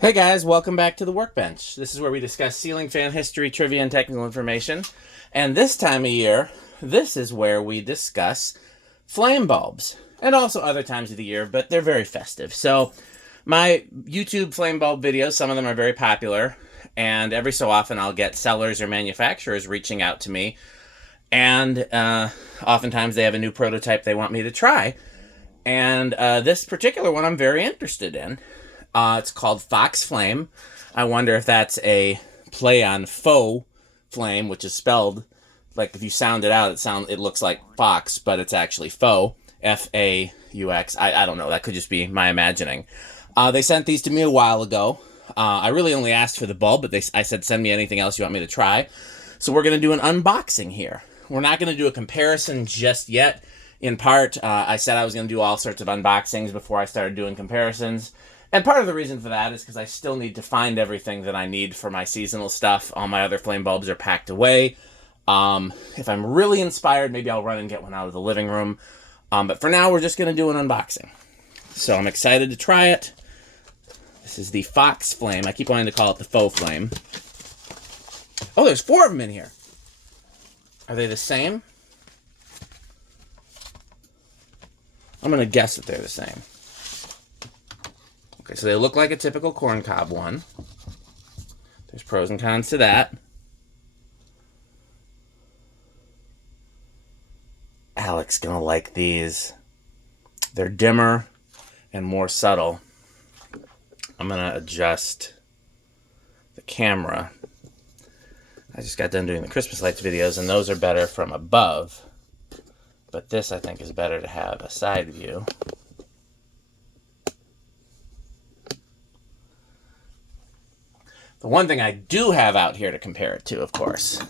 Hey guys, welcome back to the Workbench. This is where we discuss ceiling fan history, trivia, and technical information. And this time of year, this is where we discuss flame bulbs. And also other times of the year, but they're very festive. So my YouTube flame bulb videos, some of them are very popular. And every so often I'll get sellers or manufacturers reaching out to me. And oftentimes they have a new prototype they want me to try. And this particular one I'm very interested in. It's called Fox Flame. I wonder if that's a play on faux flame, which is spelled like if you sound it out, it looks like fox, but it's actually faux. F-A-U-X. I don't know. That could just be my imagining. They sent these to me a while ago. I really only asked for the bulb, but I said send me anything else you want me to try. So we're going to do an unboxing here. We're not going to do a comparison just yet. In part, I said I was going to do all sorts of unboxings before I started doing comparisons. And part of the reason for that is because I still need to find everything that I need for my seasonal stuff. All my other flame bulbs are packed away. If I'm really inspired, maybe I'll run and get one out of the living room. But for now, we're just going to do an unboxing. So I'm excited to try it. This is the Fox Flame. I keep wanting to call it the Faux Flame. Oh, there's 4 of them in here. Are they the same? I'm going to guess that they're the same. Okay, so they look like a typical corncob one. There's pros and cons to that. Alec's gonna like these. They're dimmer and more subtle. I'm gonna adjust the camera. I just got done doing the Christmas lights videos, and those are better from above. But this, I think, is better to have a side view. The one thing I do have out here to compare it to, of course,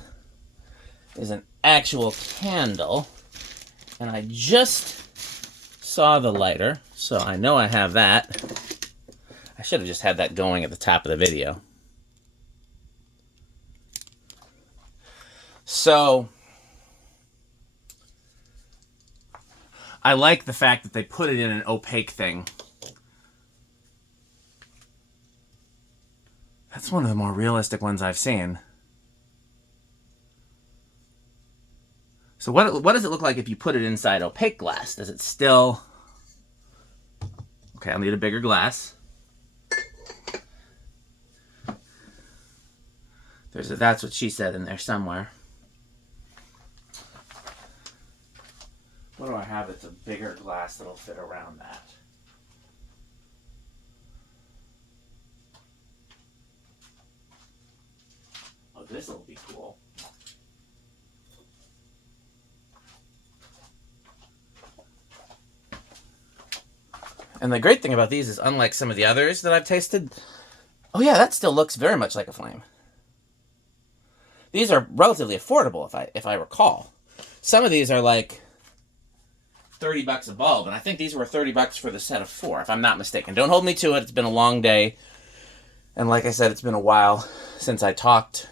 is an actual candle. And I just saw the lighter, so I know I have that. I should have just had that going at the top of the video. So, I like the fact that they put it in an opaque thing. That's one of the more realistic ones I've seen. So what does it look like if you put it inside opaque glass? Does it still... Okay, I'll need a bigger glass. That's what she said in there somewhere. What do I have that's a bigger glass that'll fit around that? Oh, this will be cool. And the great thing about these is, unlike some of the others that I've tasted, oh yeah, that still looks very much like a flame. These are relatively affordable, if I recall. Some of these are like $30 a bulb, and I think these were $30 for the set of 4, if I'm not mistaken. Don't hold me to it. It's been a long day, and like I said, it's been a while since I talked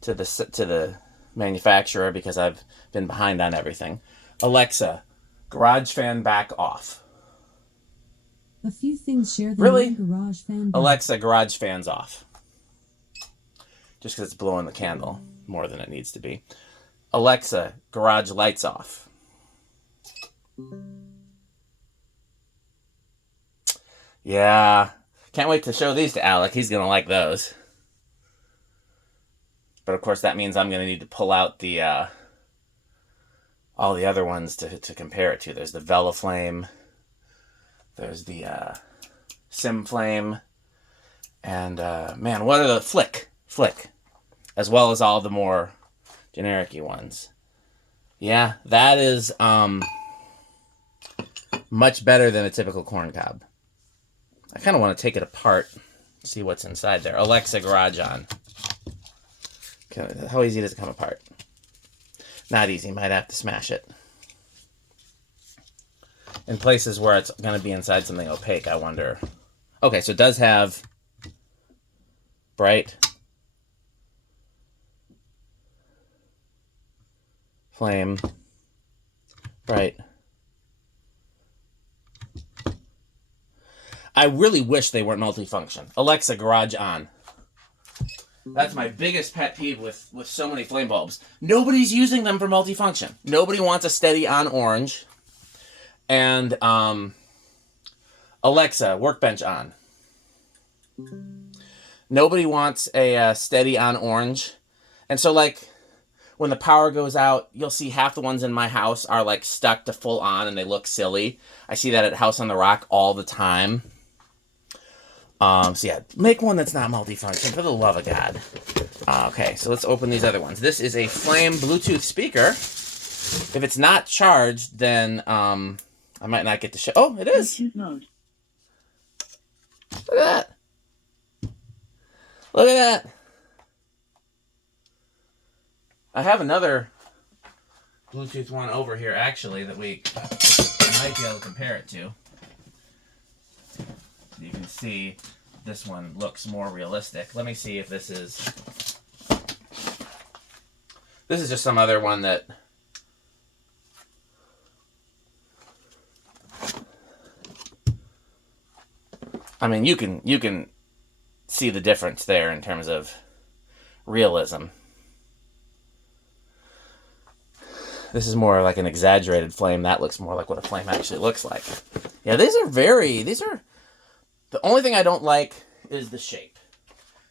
to the manufacturer because I've been behind on everything. Alexa, garage fan back off. A few things share the Really? garage fan. Alexa, garage fan's off. Just because it's blowing the candle more than it needs to be. Alexa, garage lights off. Yeah. Can't wait to show these to Alec. He's going to like those. But of course that means I'm going to need to pull out the all the other ones to compare it to. There's the Vela Flame. There's the Sim Flame. And man, what are the Flick, as well as all the more generic-y ones. Yeah, that is much better than a typical corncob. I kind of want to take it apart, see what's inside there. Alexa, garage on. Okay, how easy does it come apart? Not easy. Might have to smash it. In places where it's going to be inside something opaque, I wonder. Okay, so it does have bright, flame, bright. I really wish they weren't multifunction. Alexa, garage on. That's my biggest pet peeve with so many flame bulbs. Nobody's using them for multifunction. Nobody wants a steady on orange. And Alexa, workbench on. Nobody wants a steady on orange. And so, like, when the power goes out, you'll see half the ones in my house are, like, stuck to full on and they look silly. I see that at House on the Rock all the time. So yeah, make one that's not multifunction, for the love of God. Okay, so let's open these other ones. This is a Flame Bluetooth speaker. If it's not charged, then I might not get to show. Oh, it is. Bluetooth mode. Look at that. Look at that. I have another Bluetooth one over here, actually, that we might be able to compare it to. You can see this one looks more realistic. Let me see if this is... This is just some other one that... I mean, you can see the difference there in terms of realism. This is more like an exaggerated flame. That looks more like what a flame actually looks like. Yeah, these are... The only thing I don't like is the shape.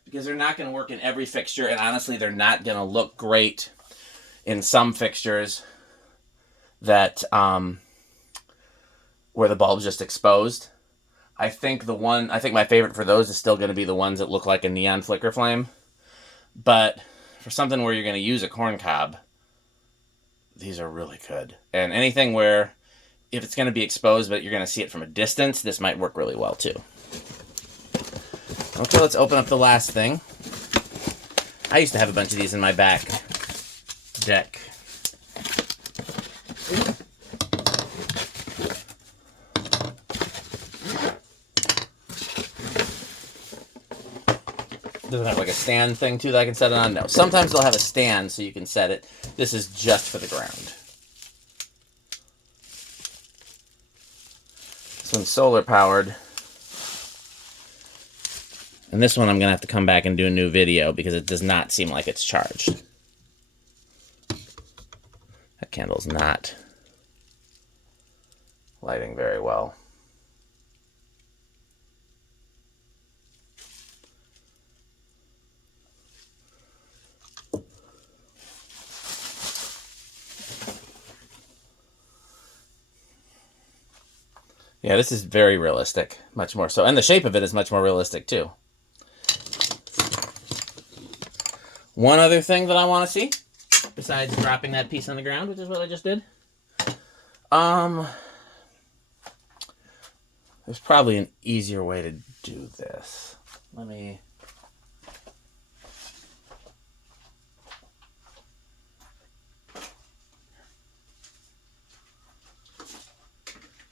Because they're not going to work in every fixture, and honestly, they're not going to look great in some fixtures that, where the bulb's just exposed. I think my favorite for those is still going to be the ones that look like a neon flicker flame. But for something where you're going to use a corn cob, these are really good. And anything where, if it's going to be exposed, but you're going to see it from a distance, this might work really well too. Okay, let's open up the last thing. I used to have a bunch of these in my back deck. Does it have like a stand thing too that I can set it on? No. Sometimes they'll have a stand so you can set it. This is just for the ground. This one's solar powered. And this one I'm going to have to come back and do a new video because it does not seem like it's charged. That candle's not lighting very well. Yeah, this is very realistic, much more so. And the shape of it is much more realistic, too. One other thing that I want to see, besides dropping that piece on the ground, which is what I just did. There's probably an easier way to do this. Let me...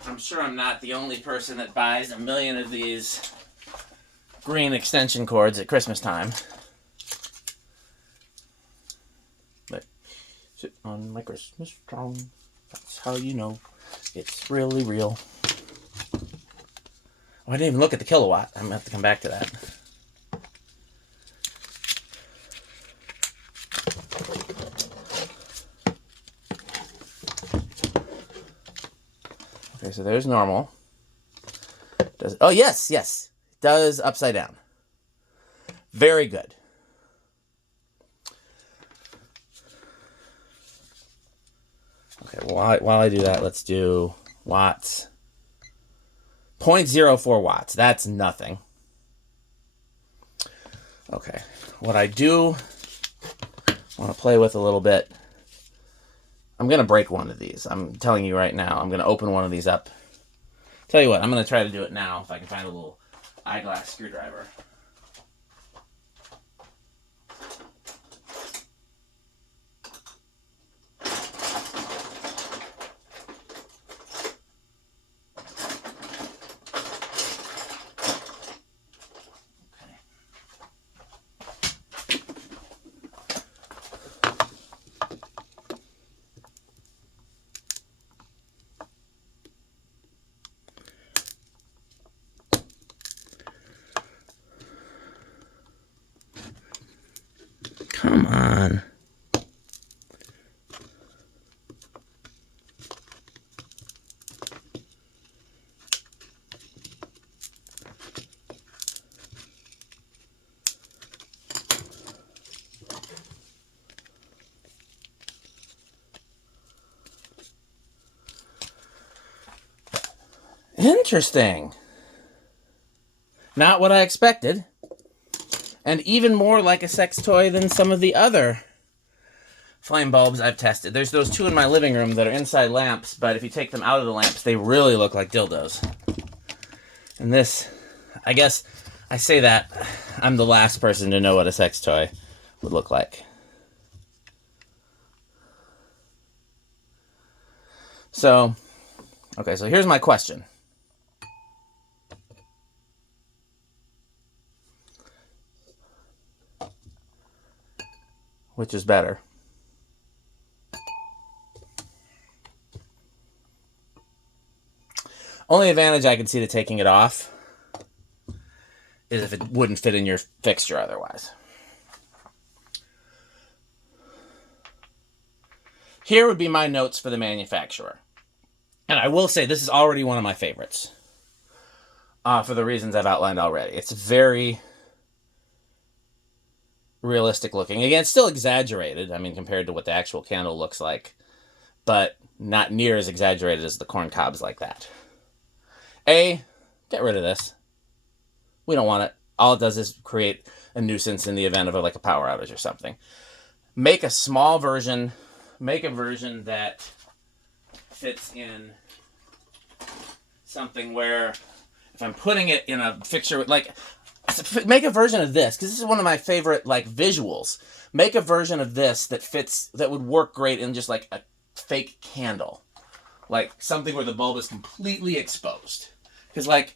I'm sure I'm not the only person that buys a million of these green extension cords at Christmas time. But sit on my Christmas tree. That's how you know it's really real. Oh, I didn't even look at the kilowatt. I'm going to have to come back to that. Okay, so there's normal. Oh, yes. It does upside down. Very good. Okay, while I do that, let's do watts. 0.04 watts. That's nothing. Okay, what I do want to play with a little bit. I'm going to break one of these. I'm telling you right now. I'm going to open one of these up. Tell you what, I'm going to try to do it now if I can find a little eyeglass screwdriver. Come on. Interesting. Not what I expected. And even more like a sex toy than some of the other flame bulbs I've tested. There's those two in my living room that are inside lamps, but if you take them out of the lamps, they really look like dildos. And this, I guess I say that, I'm the last person to know what a sex toy would look like. So, okay, so here's my question. Which is better? Only advantage I can see to taking it off is if it wouldn't fit in your fixture otherwise. Here would be my notes for the manufacturer. And I will say this is already one of my favorites. For the reasons I've outlined already. It's very realistic looking. Again, it's still exaggerated, I mean, compared to what the actual candle looks like. But not near as exaggerated as the corn cobs like that. Get rid of this. We don't want it. All it does is create a nuisance in the event of like a power outage or something. Make a small version. Make a version that fits in something where if I'm putting it in a fixture, like, make a version of this, because this is one of my favorite, like, visuals. Make a version of this that fits, that would work great in just, like, a fake candle. Like, something where the bulb is completely exposed. Because, like,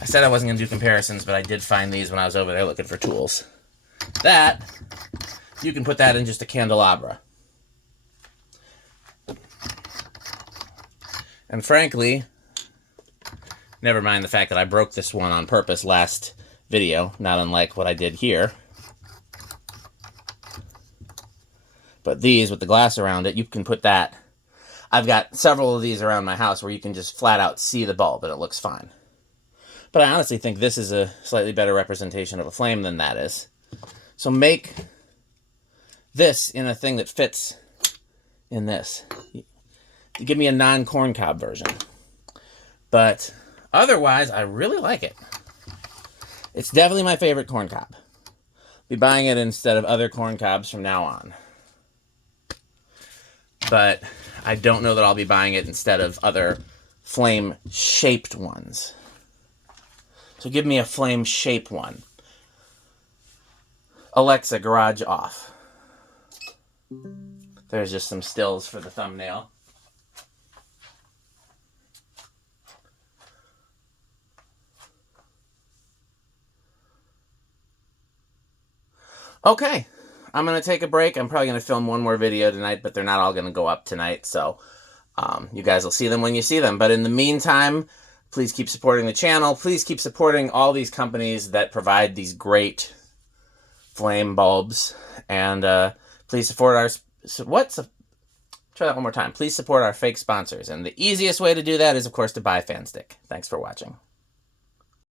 I said I wasn't going to do comparisons, but I did find these when I was over there looking for tools. That, you can put that in just a candelabra. And frankly, never mind the fact that I broke this one on purpose last video, not unlike what I did here. But these, with the glass around it, you can put that. I've got several of these around my house where you can just flat out see the bulb and it looks fine. But I honestly think this is a slightly better representation of a flame than that is. So make this in a thing that fits in this. Give me a non-corn cob version. But otherwise, I really like it. It's definitely my favorite corn cob. Be buying it instead of other corn cobs from now on. But I don't know that I'll be buying it instead of other flame-shaped ones. So give me a flame-shaped one. Alexa, garage off. There's just some stills for the thumbnail. Okay, I'm going to take a break. I'm probably going to film one more video tonight, but they're not all going to go up tonight, so you guys will see them when you see them. But in the meantime, please keep supporting the channel. Please keep supporting all these companies that provide these great flame bulbs. And please support our... Try that one more time. Please support our fake sponsors. And the easiest way to do that is, of course, to buy Fanstick. Thanks for watching.